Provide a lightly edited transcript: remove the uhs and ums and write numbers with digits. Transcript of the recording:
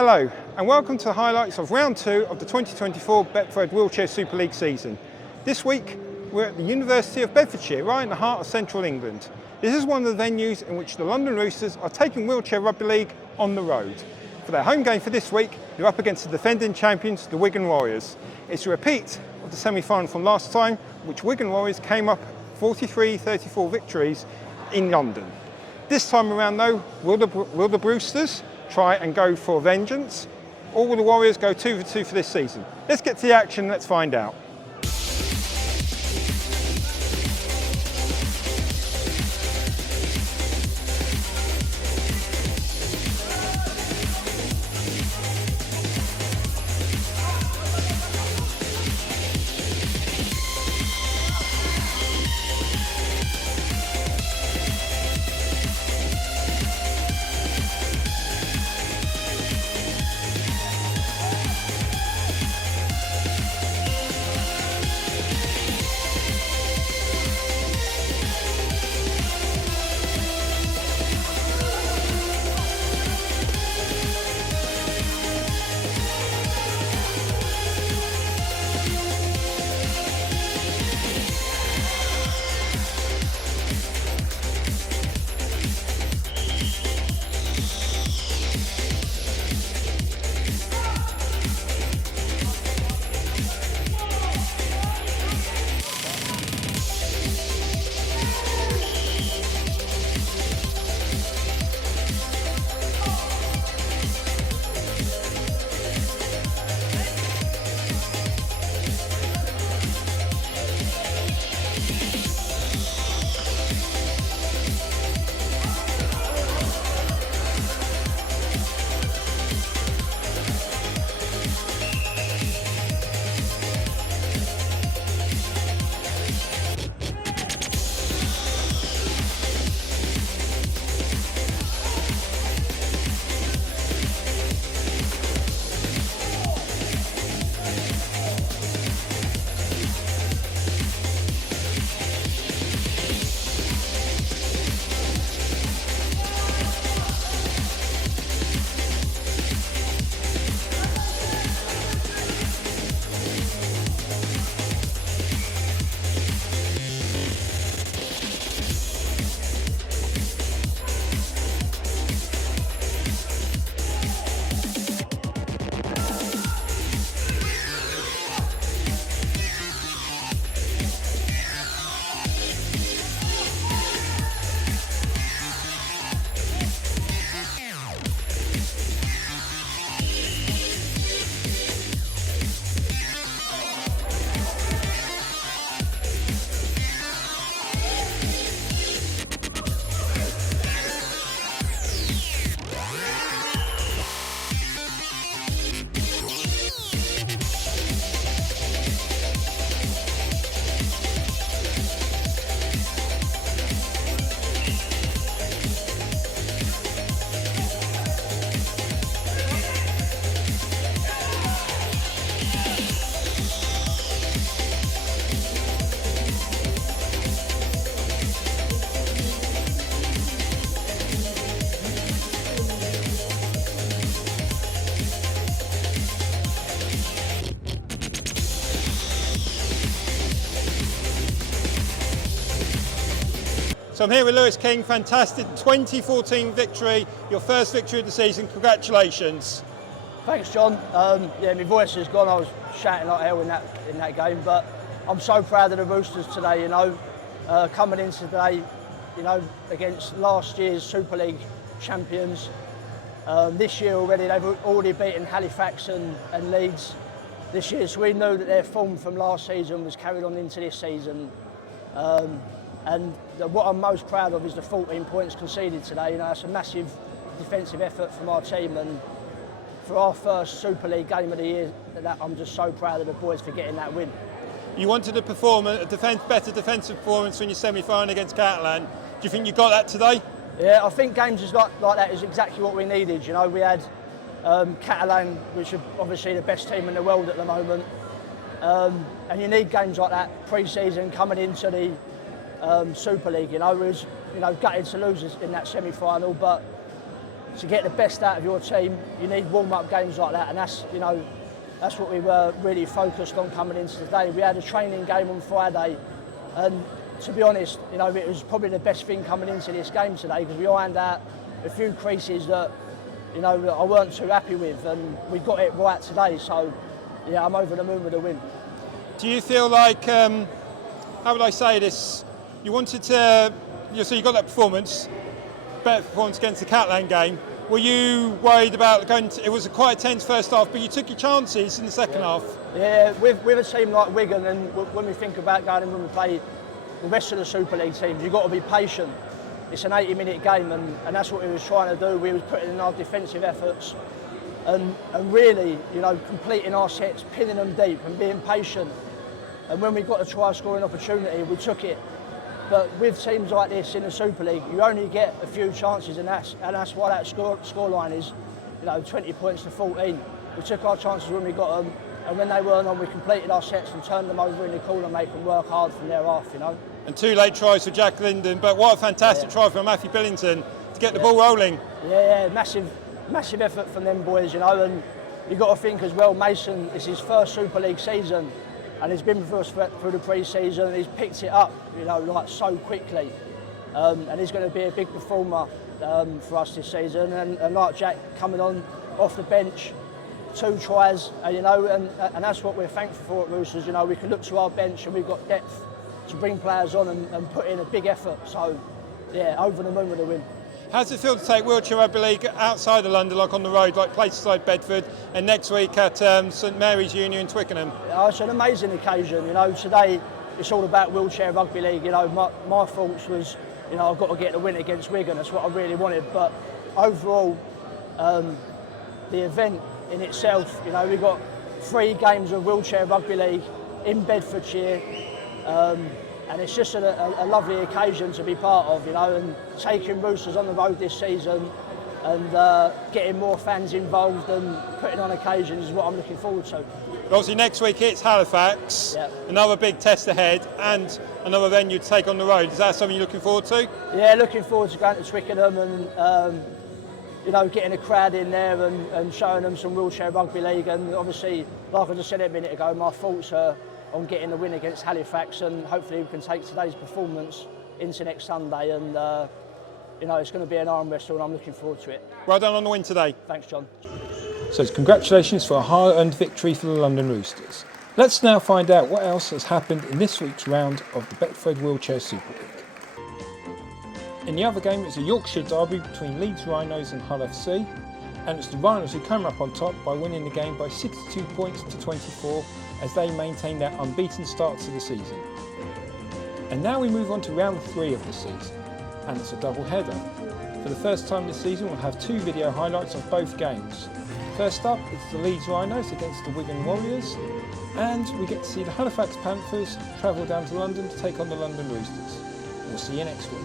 Hello and welcome to the highlights of round 2 of the 2024 Betfred Wheelchair Super League season. This week we're at the University of Bedfordshire, right in the heart of central England. This is one of the venues in which the London Roosters are taking Wheelchair Rugby League on the road. For their home game for this week, they're up against the defending champions, the Wigan Warriors. It's a repeat of the semi-final from last time, which Wigan Warriors came up 43-34 victories in London. This time around though, will the Roosters try and go for vengeance, or will the Warriors go 2 for 2 for this season? Let's get to the action, let's find out. So I'm here with Lewis King, fantastic 2014 victory, your first victory of the season, congratulations. Thanks, John. Yeah, my voice is gone. I was shouting like hell in that game, but I'm so proud of the Roosters today. Coming in today, against last year's Super League champions. This year already, they've already beaten Halifax and Leeds this year, so we knew that their form from last season was carried on into this season. And what I'm most proud of is the 14 points conceded today. It's a massive defensive effort from our team, and for our first Super League game of the year, I'm just so proud of the boys for getting that win. You wanted to perform better defensive performance in your semi-final against Catalan. Do you think you got that today? Yeah, I think games like that is exactly what we needed. We had Catalan, which are obviously the best team in the world at the moment. And you need games like that pre-season coming into the Super League. We was gutted to lose in that semi-final, but to get the best out of your team, you need warm-up games like that, and that's that's what we were really focused on coming into today. We had a training game on Friday, and to be honest, it was probably the best thing coming into this game today, because we ironed out a few creases that that I weren't too happy with, and we got it right today. So yeah, I'm over the moon with the win. Do you feel like, how would I say this? You wanted to, so you got that performance, better performance against the Catalan game. Were you worried about going to, it was a quite tense first half, but you took your chances in the second half? Yeah, with a team like Wigan, and when we think about going and when we play the rest of the Super League teams, you've got to be patient. It's an 80-minute game, and that's what we was trying to do. We was putting in our defensive efforts and really, completing our sets, pinning them deep and being patient. And when we got a try scoring opportunity, we took it. But with teams like this in the Super League, you only get a few chances, and that's why that scoreline is 20 points to 14. We took our chances when we got them, and when they weren't on, we completed our sets and turned them over in the corner, and make them work hard from there off. And 2 late tries for Jack Linden, but what a fantastic try from Matthew Billington to get the ball rolling. Yeah, massive effort from them boys, and you've got to think as well, Mason, it's his first Super League season, and he's been with us through the pre-season, and he's picked it up, like so quickly. And he's going to be a big performer for us this season. And like Jack coming on off the bench, 2 tries, and that's what we're thankful for at Roosters. We can look to our bench, and we've got depth to bring players on and put in a big effort. So, yeah, over the moon with the win. How does it feel to take Wheelchair Rugby League outside of London, like on the road, like places like Bedford, and next week at St Mary's Union in Twickenham? It's an amazing occasion. Today it's all about Wheelchair Rugby League. My thoughts was, I've got to get the win against Wigan. That's what I really wanted. But overall, the event in itself, we've got 3 games of Wheelchair Rugby League in Bedfordshire. And it's just a lovely occasion to be part of, and taking Roosters on the road this season and getting more fans involved and putting on occasions is what I'm looking forward to. Obviously next week it's Halifax, another big test ahead, and another venue to take on the road. Is that something you're looking forward to? Yeah, looking forward to going to Twickenham and getting a crowd in there and showing them some Wheelchair Rugby League. And obviously, like I just said a minute ago, my thoughts are on getting the win against Halifax, and hopefully we can take today's performance into next Sunday, and it's going to be an arm wrestle, and I'm looking forward to it. Well done on the win today. Thanks, John. So it's congratulations for a hard-earned victory for the London Roosters. Let's now find out what else has happened in this week's round of the Betfred Wheelchair Super League. In the other game, it was a Yorkshire derby between Leeds Rhinos and Hull FC, and it's the Rhinos who came up on top by winning the game by 62 points to 24, as they maintain their unbeaten start to the season. And now we move on to round 3 of the season, and it's a double header. For the first time this season, we'll have 2 video highlights of both games. First up, it's the Leeds Rhinos against the Wigan Warriors, and we get to see the Halifax Panthers travel down to London to take on the London Roosters. We'll see you next week.